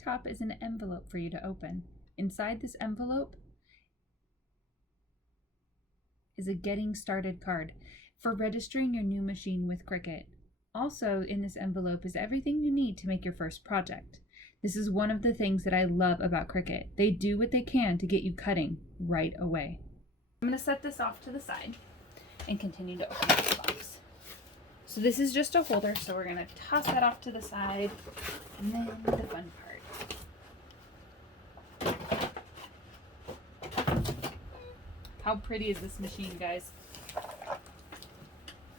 top is an envelope for you to open. Inside this envelope is a getting started card for registering your new machine with Cricut. Also in this envelope is everything you need to make your first project. This is one of the things that I love about Cricut. They do what they can to get you cutting right away. I'm going to set this off to the side and continue to open up the box. So this is just a holder, so we're going to toss that off to the side, and then the fun part. How pretty is this machine, guys?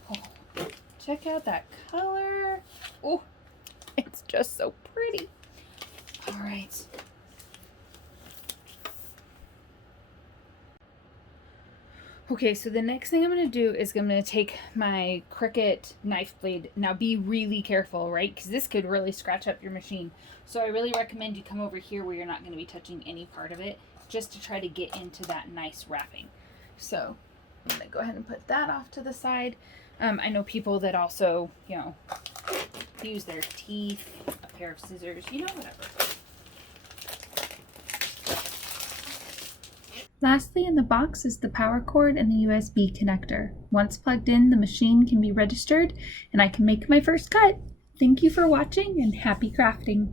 Oh, check out that color. Oh, it's just so pretty. All right. Okay, so the next thing I'm going to do is I'm going to take my Cricut knife blade. Now be really careful, right? Because this could really scratch up your machine. So I really recommend you come over here where you're not going to be touching any part of it, just to try to get into that nice wrapping. So I'm going to go ahead and put that off to the side. I know people that also, you know, use their teeth, a pair of scissors, you know, whatever. Lastly, in the box is the power cord and the USB connector. Once plugged in, the machine can be registered and I can make my first cut. Thank you for watching and happy crafting!